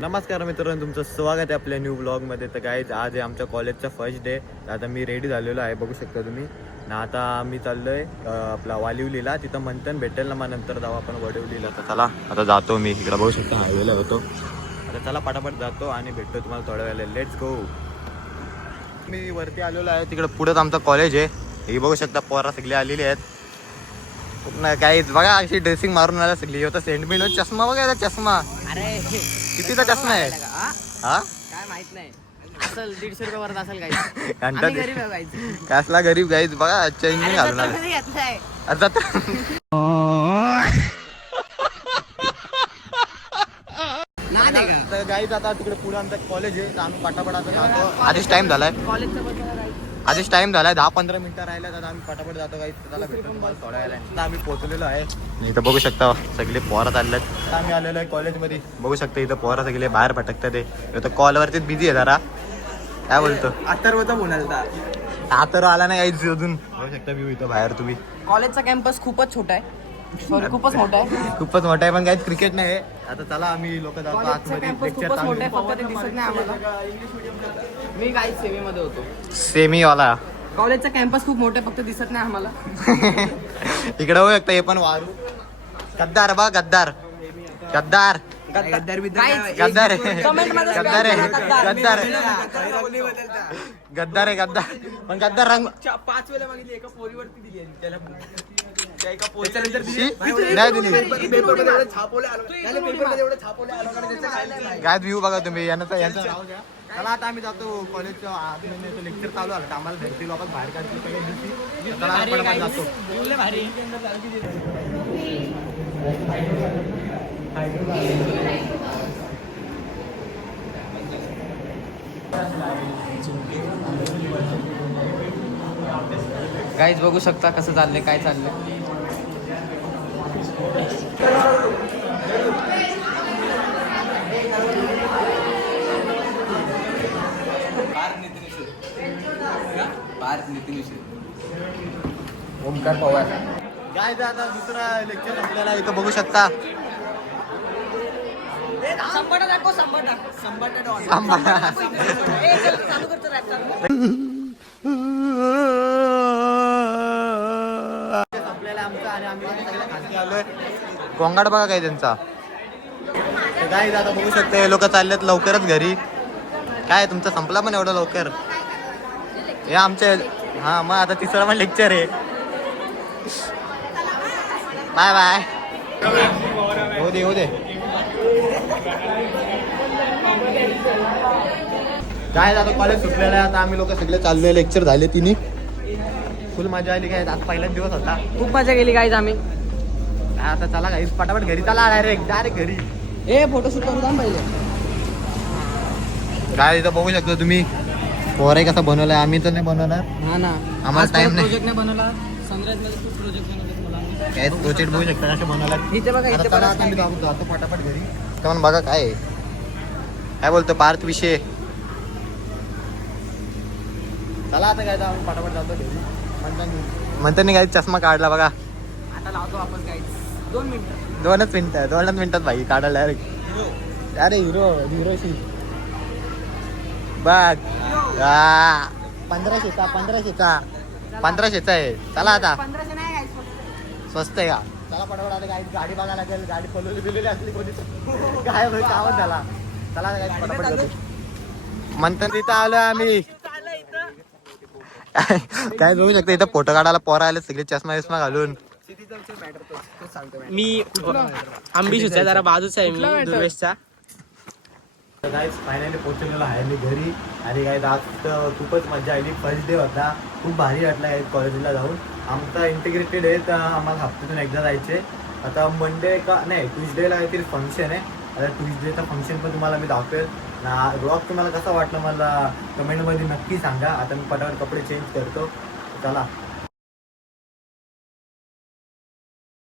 नमस्कार मित्रांनो, तुमचं स्वागत आहे आपल्या न्यू ब्लॉगमध्ये. तर गाईज आज आहे आमच्या कॉलेजचा फर्स्ट डे. आता मी रेडी झालेलो आहे, बघू शकता तुम्ही ना. आता मी चाललो आहे आपला वालिवलीला. तिथं मंथन भेटेल ना, मग नंतर जाऊ आपण वडवलीला. तर चला आता जातो मी. इकडं बघू शकता हायवेला होतो. आता चला पटापट जातो आणि भेटतो तुम्हाला थोड्या वेळेला. Let's go. मी वरती आलेलो आहे, तिकडं पुढेच आमचं कॉलेज आहे. हे बघू शकता पोरा सगळे आलेली आहेत. काही बघा अशी ड्रेसिंग मारून आला सगळी. होता सेंटमेंट चष्मा बघा, चष्मा अरे कितीचा चष्मा आहे हा? काय माहित नाही, असेल 150 रुपये वरत असेल काही. गरीब आहे गाईज. कसला गरीब गाईज बघा, चेंज नाही घालून आला. तर गाईज आता तिकडे पुढे आमचं कॉलेज आहे, तर आम्ही पटापट आता जातो. आधीच टाइम झालाय, आधीच टाइम झालाय. 10-15 मिनिटं राहिल्या, तर आम्ही पटापट जातो. गाईज त्याला भेटतो तुम्हाला थोड्या वेळेला. आता आम्ही पोहोचलेलो आहे. इथं बघू शकता सगळे पोरं चाललेत. आता आम्ही आलेलो आहे कॉलेजमध्ये. बघू शकता इथं पोरं सगळे बाहेर भटकतात. ते कॉलवरतीच बिझी आहे जरा. काय बोलतो अथर्वचा म्हणालता. आता आला नाही गाईज अजून. बघू शकता व्ह्यू इथं बाहेर तुम्ही. कॉलेजचा कॅम्पस खूपच छोटा आहे, खूपच मोठा आहे. खूपच मोठा आहे, पण काहीच क्रिकेट नाही आहे. आता चला आम्ही लोक जातो आतमध्ये. लेक्चर खूपच चालू मोठा आहे. आहे, फक्त ते दिसत नाही आम्हाला. मी काही सेमी मध्ये होतो. सेमी वाला. कॉलेजचा कॅम्पस खूप मोठा आहे, फक्त दिसत नाही आम्हाला. इकडे बघू शकता हे पण वारू. गद्दार बा, गद्दार गद्दार गद्दार गद्दार कमेंट मध्ये गद्दार आहे, गद्दार. गद्दार गद्दार आहे, गद्दार. पण गद्दार रंग 5 वेळा मागितली, एका पोरीवरती दिली त्याला. नाही दिली. काय व्ह्यू बघा तुम्ही. यांचं राहू द्या. चला आता आम्ही जातो कॉलेजचं लेक्चर चालू आलं. आम्हाला भेटतील वापस बाहेर काढतील सगळ्या दिवशी. चला आपण पटापट जातो. गाईज बघू शकता कसं चाललंय, काय चाललंय. ओमकार पवार. काय आता दुसरा लेक्चर संपलेला इथं बघू शकता. संपलेला आमचा आणि आम्ही सगळ्या खालती आलोय. गोंगाट बघा काय त्यांचा. काय आता बघू शकता हे लोक चाललेत लवकरच घरी. काय तुमचा संपला पण एवढं लवकर. हे आमचे हा मग आता तिसरा पण लेक्चर आहे. Bye bye. हो दे हो दे. काय आता कॉलेज सुटलेलं आहे. आता आम्ही लोक सगळे चाललोय. लेक्चर झाले तिन्ही. फुल मजा आली. काय आज पहिलाच दिवस होता. खूप मजा केली गाईज आम्ही. आता चला काही पटापट घरी चला. डायरेक्ट घरी. फोटोशूट करू द्या पहिले. काय इथं बघू शकता तुम्ही. पोरे कसं बनवलंय. आम्ही तर नाही बनवणार. हा ना, आम्हाला टाइम नाही. प्रोजेक्ट नाही बनवला. सनराइजमध्ये खूप प्रोजेक्ट बनवले मला. काय प्रोजेक्ट बघू शकता कसे बनवलात. इथे बघा, इथे आता आम्ही जातो पटापट घरी. तर बघा काय काय बोलतो पार्थ विषय. चला आता काय आम्ही पटापट जातो घरी. म्हणता नाही काय चष्मा काढला बघा. आता लावतो वापस गाईज. 2 मिनिटं. 2 मिनिटात भाई काढायला डायरेक्ट. अरे हिरोशी बघ. 1500चा आहे. चला आता 1500 नाही गाईज, स्वस्त आहे का. चला पटापट आता काय गाडी बघायला लागेल. गाडी पलवली बिलवली असली कोणी काय आवाज झाला. चला काय पटापट जातो. म्हणतात तिथं आलो आम्ही. काय बघू शकता इथं फोटो काढायला पोरा आले सगळे चष्मा विस्मा घालून. मी आंबिश आहे, जरा बाजूचा आहे मी दुर्वेशचा. गाईज फायनली पोहोचलेलो आहे मी घरी. आणि काय आज तर खूपच मजा आली. फर्स्ट डे होता. खूप भारी वाटला आहे कॉलेजला जाऊन. आमचा इंटिग्रेटेड आहे, तर आम्हाला हप्त्यातून एकदा जायचे. आता मंडे का नाही ट्यूजडेला काहीतरी फंक्शन आहे. आता ट्यूजडेचं फंक्शन पण तुम्हाला मी दाखवेल ना. ब्लॉग तुम्हाला कसा वाटलं मला कमेंटमध्ये नक्की सांगा. आता मी पटापट कपडे चेंज करतो. चला.